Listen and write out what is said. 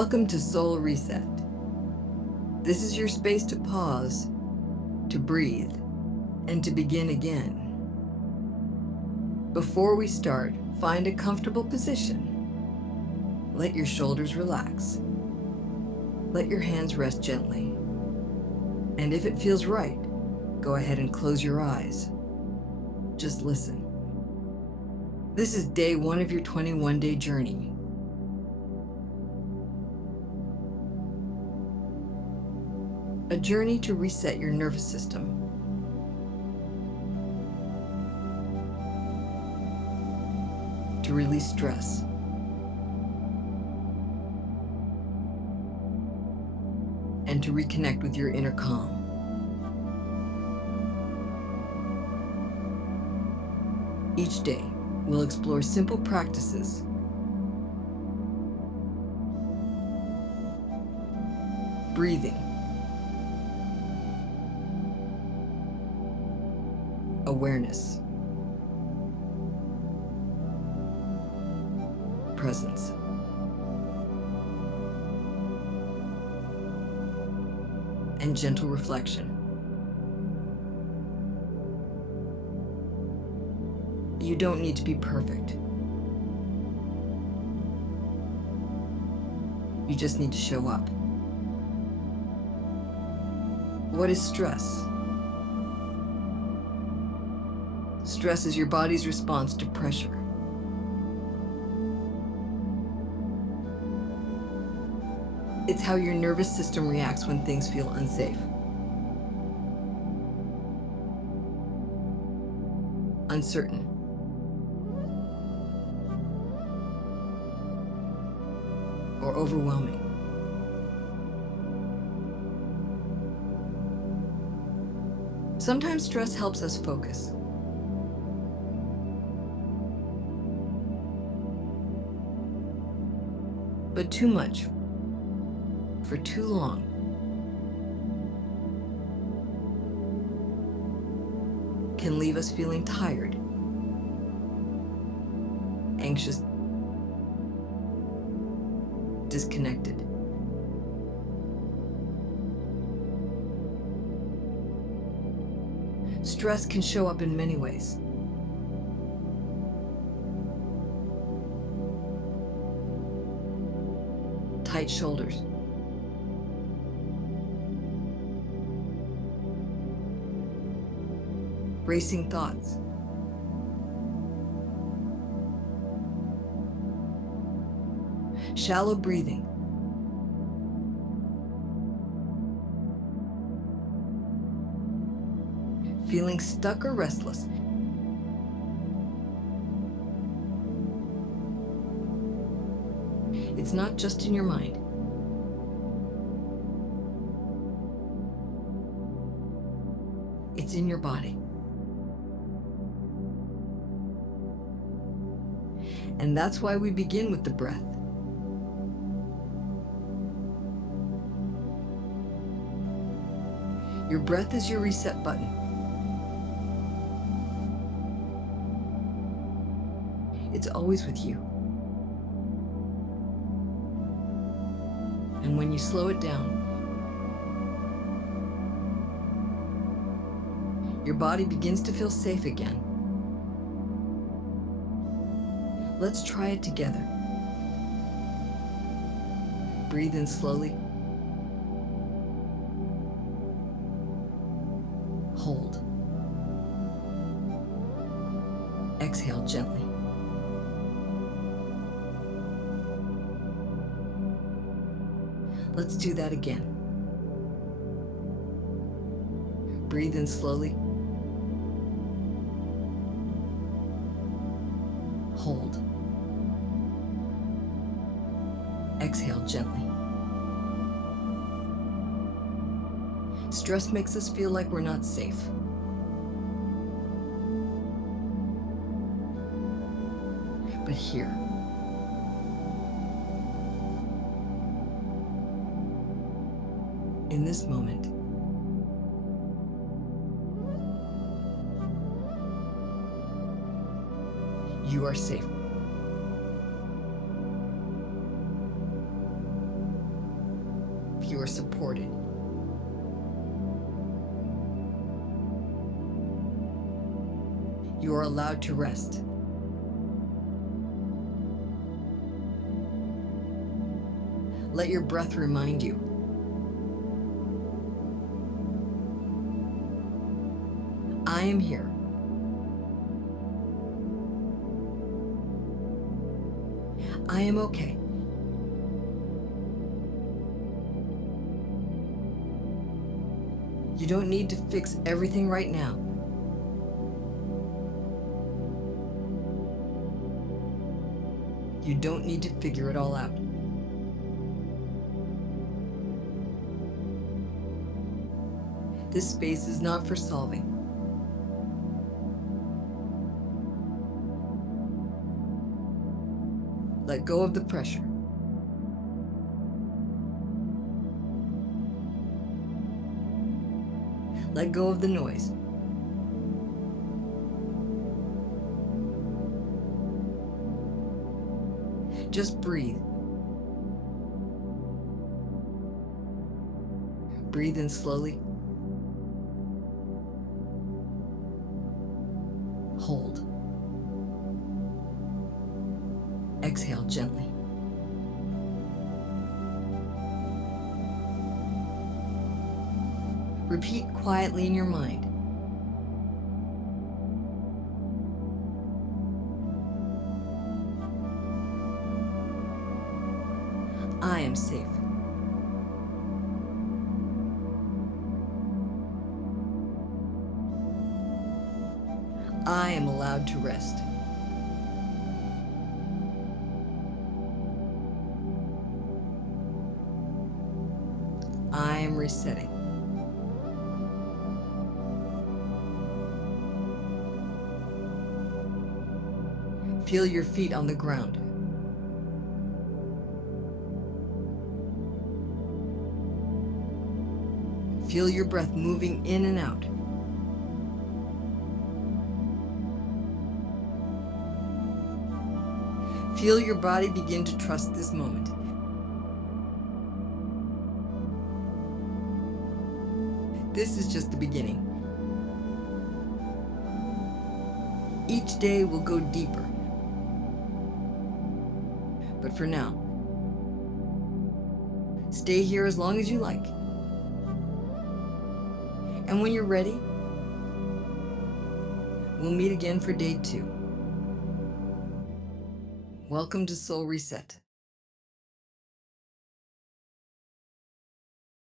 Welcome to Soul Reset. This is your space to pause, to breathe, and to begin again. Before we start, find a comfortable position. Let your shoulders relax. Let your hands rest gently. And if it feels right, go ahead and close your eyes. Just listen. This is day 1 of your 21-day journey. A journey to reset your nervous system. To release stress. And to reconnect with your inner calm. Each day, we'll explore simple practices. Breathing. Awareness. Presence. And gentle reflection. You don't need to be perfect. You just need to show up. What is stress? Stress is your body's response to pressure. It's how your nervous system reacts when things feel unsafe, uncertain, or overwhelming. Sometimes stress helps us focus. But too much, for too long, can leave us feeling tired, anxious, disconnected. Stress can show up in many ways. Tight shoulders. Racing thoughts. Shallow breathing. Feeling stuck or restless. It's not just in your mind. It's in your body. And that's why we begin with the breath. Your breath is your reset button. It's always with you. And when you slow it down, your body begins to feel safe again. Let's try it together. Breathe in slowly. Hold. Exhale gently. Let's do that again. Breathe in slowly. Hold. Exhale gently. Stress makes us feel like we're not safe. But here, in this moment, you are safe. you are supported. You are allowed to rest. Let your breath remind you. I am here. I am okay. You don't need to fix everything right now. You don't need to figure it all out. This space is not for solving. Let go of the pressure. Let go of the noise. Just breathe. Breathe in slowly. Hold. Exhale gently. Repeat quietly in your mind. I am safe. I am allowed to rest. I am resetting. Feel your feet on the ground. Feel your breath moving in and out. Feel your body begin to trust this moment. This is just the beginning. Each day will go deeper. But for now, stay here as long as you like. And when you're ready, we'll meet again for day 2. Welcome to Soul Reset.